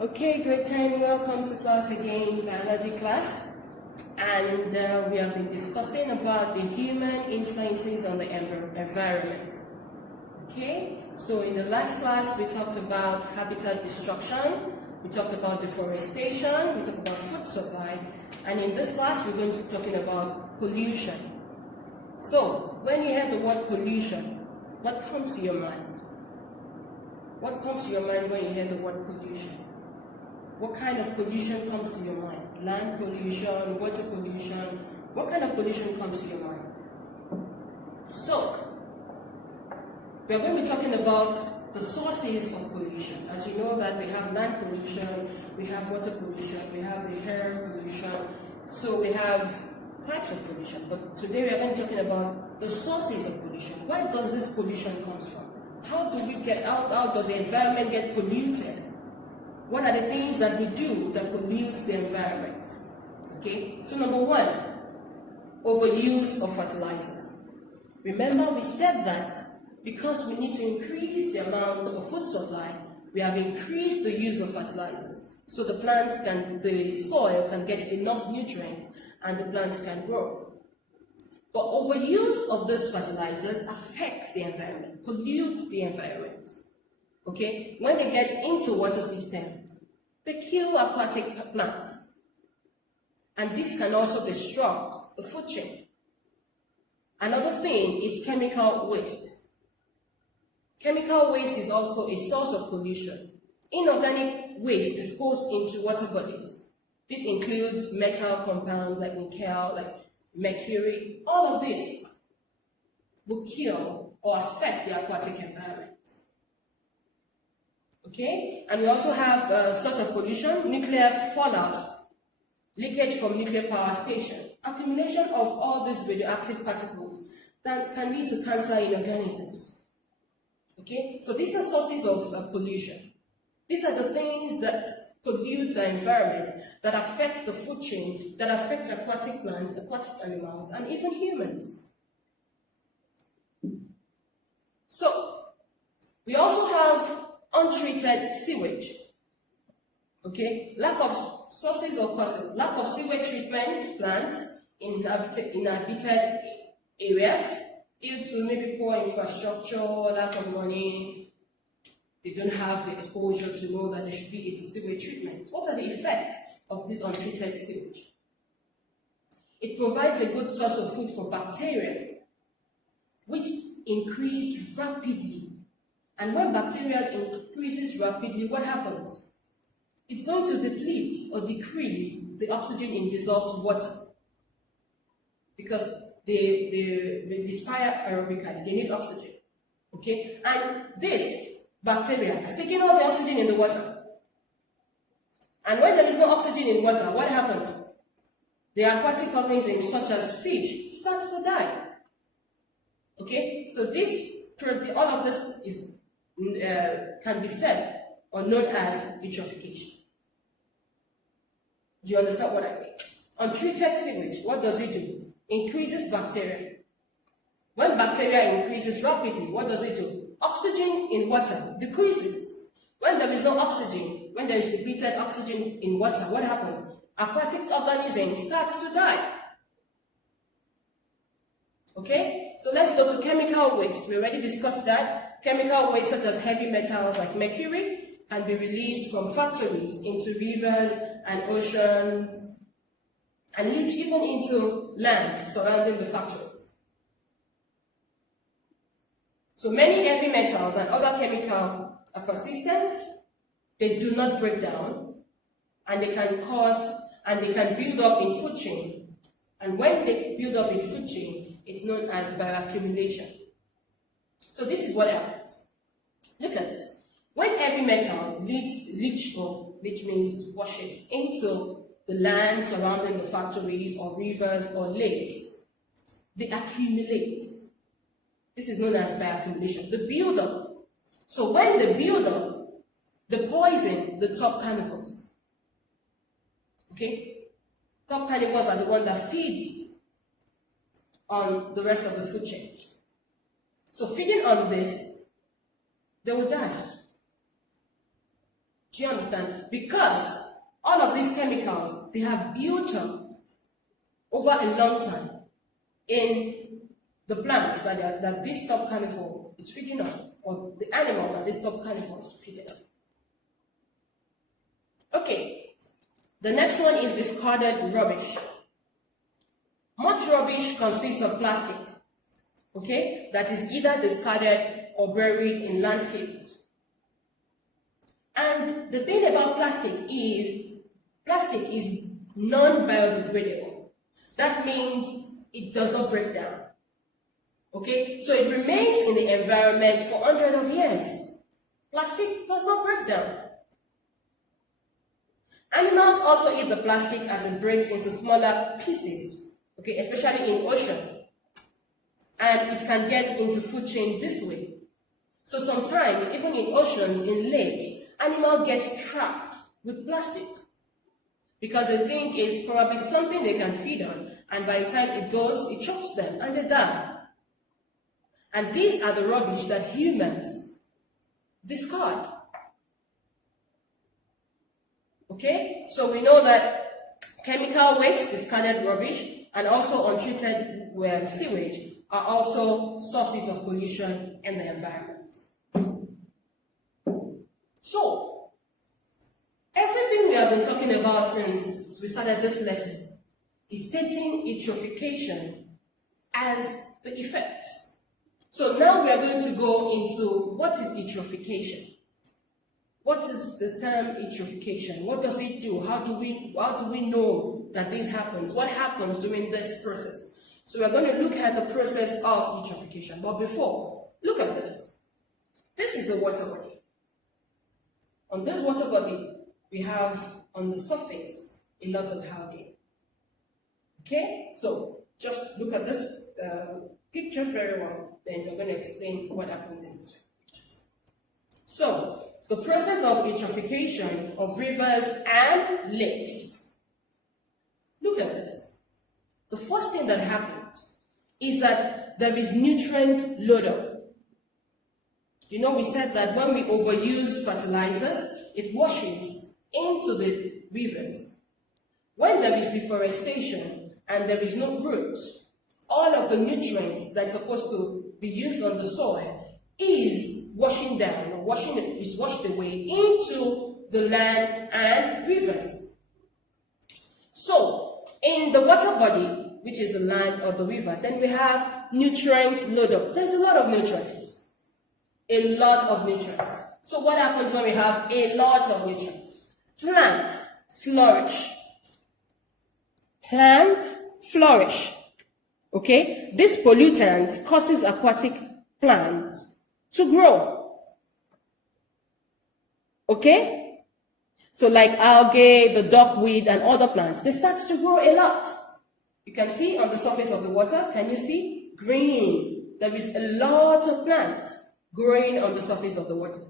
Okay, grade 10, welcome to class again, biology class. And we have been discussing about the human influences on the environment. Okay, so in the last class we talked about habitat destruction, we talked about deforestation, we talked about food supply, and in this class we're going to be talking about pollution. So, when you hear the word pollution, what comes to your mind? What comes to your mind when you hear the word pollution? What kind of pollution comes to your mind? Land pollution, water pollution, what kind of pollution comes to your mind? So, we are going to be talking about the sources of pollution. As you know that we have land pollution, we have water pollution, we have the air pollution, so we have types of pollution. But today we are going to be talking about the sources of pollution. Where does this pollution come from? How does the environment get polluted? What are the things that we do that pollutes the environment? Okay, so number one, overuse of fertilizers. Remember we said that because we need to increase the amount of food supply, we have increased the use of fertilizers. So the soil can get enough nutrients and the plants can grow. But overuse of those fertilizers affects the environment, pollutes the environment. Okay, when they get into water system, they kill aquatic plants. And this can also disrupt the food chain. Another thing is chemical waste. Chemical waste is also a source of pollution. Inorganic waste disposed into water bodies. This includes metal compounds like nickel, like mercury. All of this will kill or affect the aquatic environment. Okay, and we also have a source of pollution, nuclear fallout, leakage from nuclear power station. Accumulation of all these radioactive particles that can lead to cancer in organisms. Okay, so these are sources of pollution. These are the things that pollute our environment, that affect the food chain, that affect aquatic plants, aquatic animals, and even humans. So, we also have untreated sewage. Okay, lack of sources or causes, lack of sewage treatment plants in inhabited areas due to maybe poor infrastructure, lack of money. They don't have the exposure to know that there should be a sewage treatment. What are the effects of this untreated sewage? It provides a good source of food for bacteria, which increase rapidly. And when bacteria increases rapidly, what happens? It's going to deplete or decrease the oxygen in dissolved water. Because they respire aerobically, they need oxygen. Okay? And this bacteria is taking all the oxygen in the water. And when there is no oxygen in water, what happens? The aquatic organisms such as fish starts to die. Okay? So all of this is can be said or known as eutrophication. Do you understand what I mean? Untreated sewage, what does it do? Increases bacteria. When bacteria increases rapidly, what does it do? Oxygen in water decreases. When there is no oxygen, when there is depleted oxygen in water, what happens? Aquatic organisms start to die. Okay? So let's go to chemical waste. We already discussed that. Chemical waste such as heavy metals like mercury can be released from factories into rivers and oceans and leach even into land surrounding the factories. So many heavy metals and other chemicals are persistent, they do not break down, and they can build up in food chain. And when they build up in food chain, it's known as bioaccumulation. So this is what happens. Look at this. When heavy metal leach means washes into the land surrounding the factories or rivers or lakes, they accumulate. This is known as bioaccumulation, the buildup. So when they build up, they poison the top carnivores. Okay? Top carnivores are the one that feeds on the rest of the food chain. So feeding on this, they will die. Do you understand? Because all of these chemicals, they have built up over a long time in the plants that this top carnivore is feeding on, or the animal that this top carnivore is feeding on. Okay, the next one is discarded rubbish. Much rubbish consists of plastic, okay, that is either discarded or buried in landfills. And the thing about plastic is non-biodegradable. That means it does not break down. Okay, so it remains in the environment for hundreds of years. Plastic does not break down. Animals also eat the plastic as it breaks into smaller pieces, okay, especially in ocean. And it can get into food chain this way. So sometimes, even in oceans, in lakes, animals get trapped with plastic because they think it's probably something they can feed on, and by the time it goes, it chokes them and they die. And these are the rubbish that humans discard. Okay? So we know that chemical waste, discarded rubbish, and also untreated sewage are also sources of pollution in the environment. So, everything we have been talking about since we started this lesson is stating eutrophication as the effect. So now we are going to go into what is eutrophication. What is the term eutrophication? What does it do? How do we know that this happens? What happens during this process? So we are going to look at the process of eutrophication. But before, look at this. This is a water body. On this water body, we have on the surface a lot of algae. Okay? So just look at this picture very well, then we're going to explain what happens in this picture. So, the process of eutrophication of rivers and lakes. Look at this. The first thing that happens is that there is nutrient load-up. You know, we said that when we overuse fertilizers, it washes into the rivers. When there is deforestation and there is no roots, all of the nutrients that's supposed to be used on the soil is washing down, or is washed away into the land and rivers. So, in the water body, which is the land or the river, then we have nutrient load-up. There's a lot of nutrients. A lot of nutrients. So what happens when we have a lot of nutrients? Plants flourish. Plants flourish. Okay? This pollutant causes aquatic plants to grow. Okay? So like algae, the duckweed, and other plants, they start to grow a lot. You can see on the surface of the water, can you see? Green. There is a lot of plants growing on the surface of the water.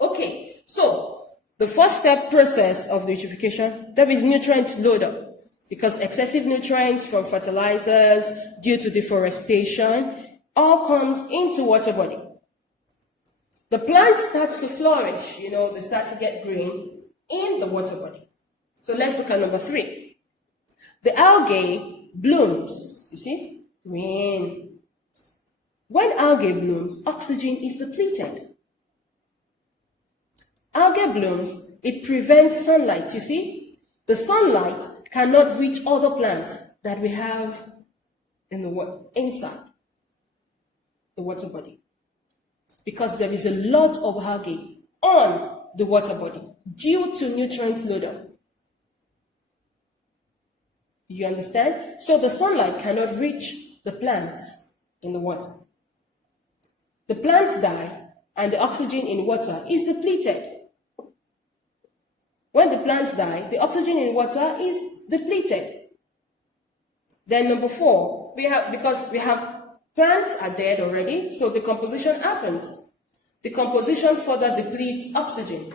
Okay, so the first step process of the eutrophication, there is nutrient load-up, because excessive nutrients from fertilizers due to deforestation all comes into water body. The plant starts to flourish, you know, they start to get green in the water body. So let's look at number 3. The algae blooms, you see, green. When algae blooms, oxygen is depleted. Algae blooms, it prevents sunlight, you see? The sunlight cannot reach other plants that we have in the inside the water body, because there is a lot of algae on the water body due to nutrient load-up. You understand? So the sunlight cannot reach the plants in the water. The plants die and the oxygen in water is depleted. When the plants die, the oxygen in water is depleted. Then number 4, because we have plants are dead already, so decomposition happens. Decomposition further depletes oxygen.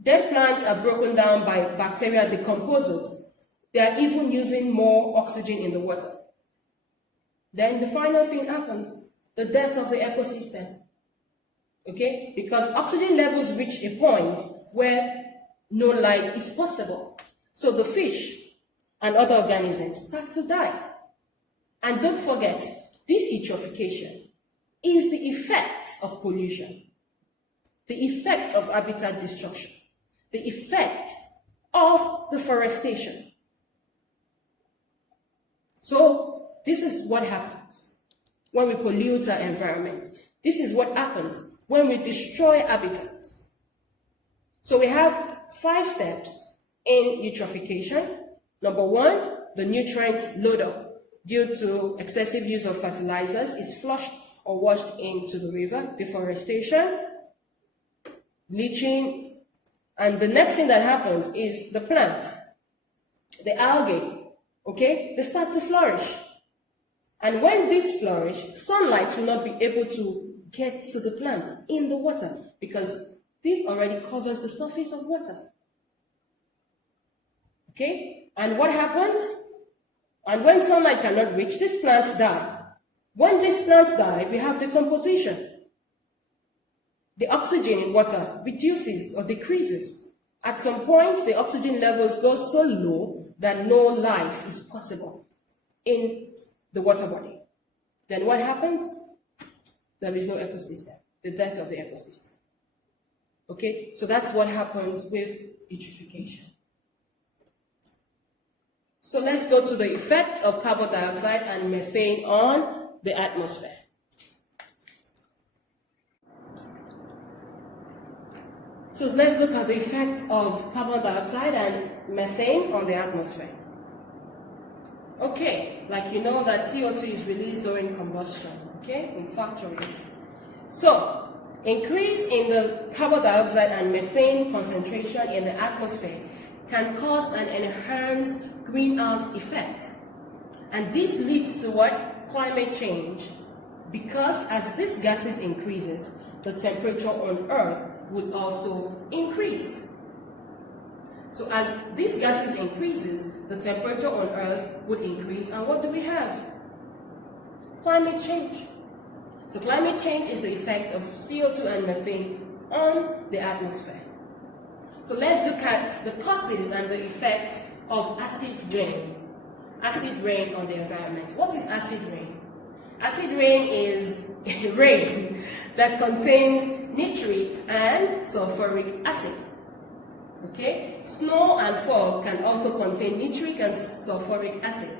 Then plants are broken down by bacterial decomposers. They are even using more oxygen in the water. Then the final thing happens, the death of the ecosystem. Okay, because oxygen levels reach a point where no life is possible. So the fish and other organisms start to die. And don't forget, this eutrophication is the effect of pollution, the effect of habitat destruction, the effect of deforestation. So this is what happens when we pollute our environment. This is what happens when we destroy habitats. So we have 5 steps in eutrophication. Number 1, the nutrient load-up due to excessive use of fertilizers is flushed or washed into the river. Deforestation, leaching, and the next thing that happens is the plant, the algae, okay, they start to flourish. And when these flourish, sunlight will not be able to get to the plant in the water because this already covers the surface of water. Okay, and what happens? And when sunlight cannot reach, these plants die. When these plants die, we have decomposition. The oxygen in water reduces or decreases. At some point, the oxygen levels go so low that no life is possible in the water body. Then what happens? There is no ecosystem, the death of the ecosystem. Okay, so that's what happens with eutrophication. So let's go to the effect of carbon dioxide and methane on the atmosphere. So let's look at the effect of carbon dioxide and methane on the atmosphere. Okay, like you know that CO2 is released during combustion, okay, in factories. So, increase in the carbon dioxide and methane concentration in the atmosphere can cause an enhanced greenhouse effect. And this leads to what? Climate change. Because as these gases increases, the temperature on Earth would also increase. So as these gases increases, the temperature on Earth would increase. And what do we have? Climate change. So climate change is the effect of CO2 and methane on the atmosphere. So let's look at the causes and the effect of acid rain. Acid rain on the environment. What is acid rain? Acid rain is rain that contains nitric and sulfuric acid. Okay? Snow and fog can also contain nitric and sulfuric acid.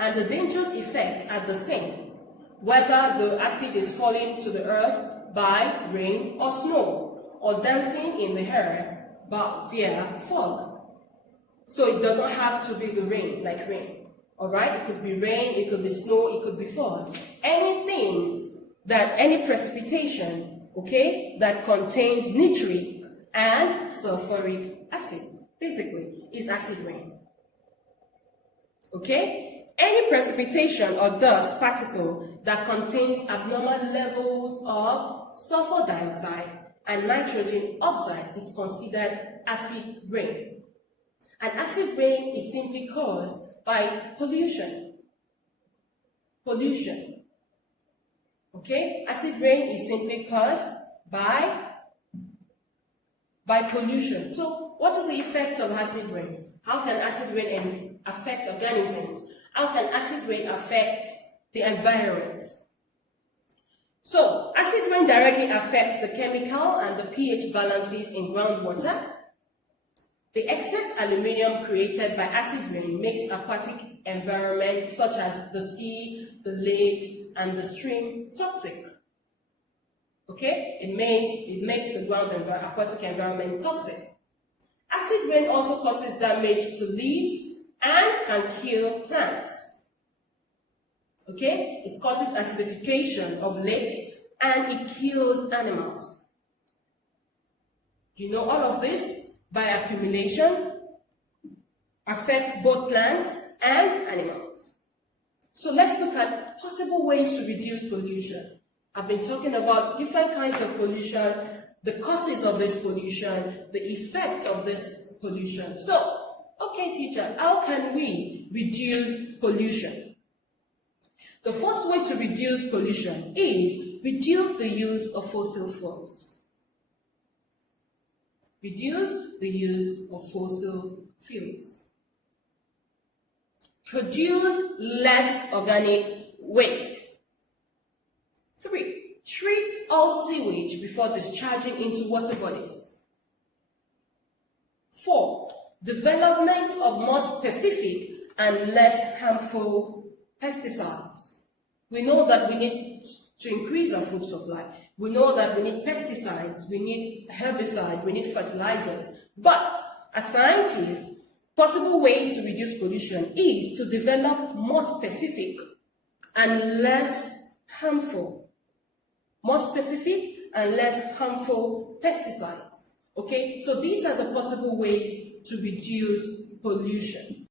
And the dangerous effects are the same, whether the acid is falling to the earth by rain or snow, or dancing in the air via fog. So it doesn't have to be the rain, like rain. Alright? It could be rain, it could be snow, it could be fog. Any precipitation, okay, that contains nitric and sulfuric acid, basically, is acid rain. Okay? Any precipitation or dust particle that contains abnormal levels of sulfur dioxide and nitrogen oxide is considered acid rain. And acid rain is simply caused by pollution. Pollution. Okay? Acid rain is simply caused by pollution. So, what is the effect of acid rain? How can acid rain affect organisms? How can acid rain affect the environment? So, acid rain directly affects the chemical and the pH balances in groundwater. The excess aluminium created by acid rain makes aquatic environment such as the sea, the lakes, and the stream toxic. Okay? It makes the aquatic environment toxic. Acid rain also causes damage to leaves and can kill plants. Okay? It causes acidification of lakes and it kills animals. You know all of this? By accumulation, affects both plants and animals. So let's look at possible ways to reduce pollution. I've been talking about different kinds of pollution, the causes of this pollution, the effect of this pollution. So, okay teacher, how can we reduce pollution? The first way to reduce pollution is reduce the use of fossil fuels. Reduce the use of fossil fuels. Produce less organic waste. 3. Treat all sewage before discharging into water bodies. 4. Development of more specific and less harmful pesticides. We know that we need to increase our food supply. We know that we need pesticides, we need herbicides, we need fertilizers. But as scientists, possible ways to reduce pollution is to develop more specific and less harmful. More specific and less harmful pesticides. Okay, so these are the possible ways to reduce pollution.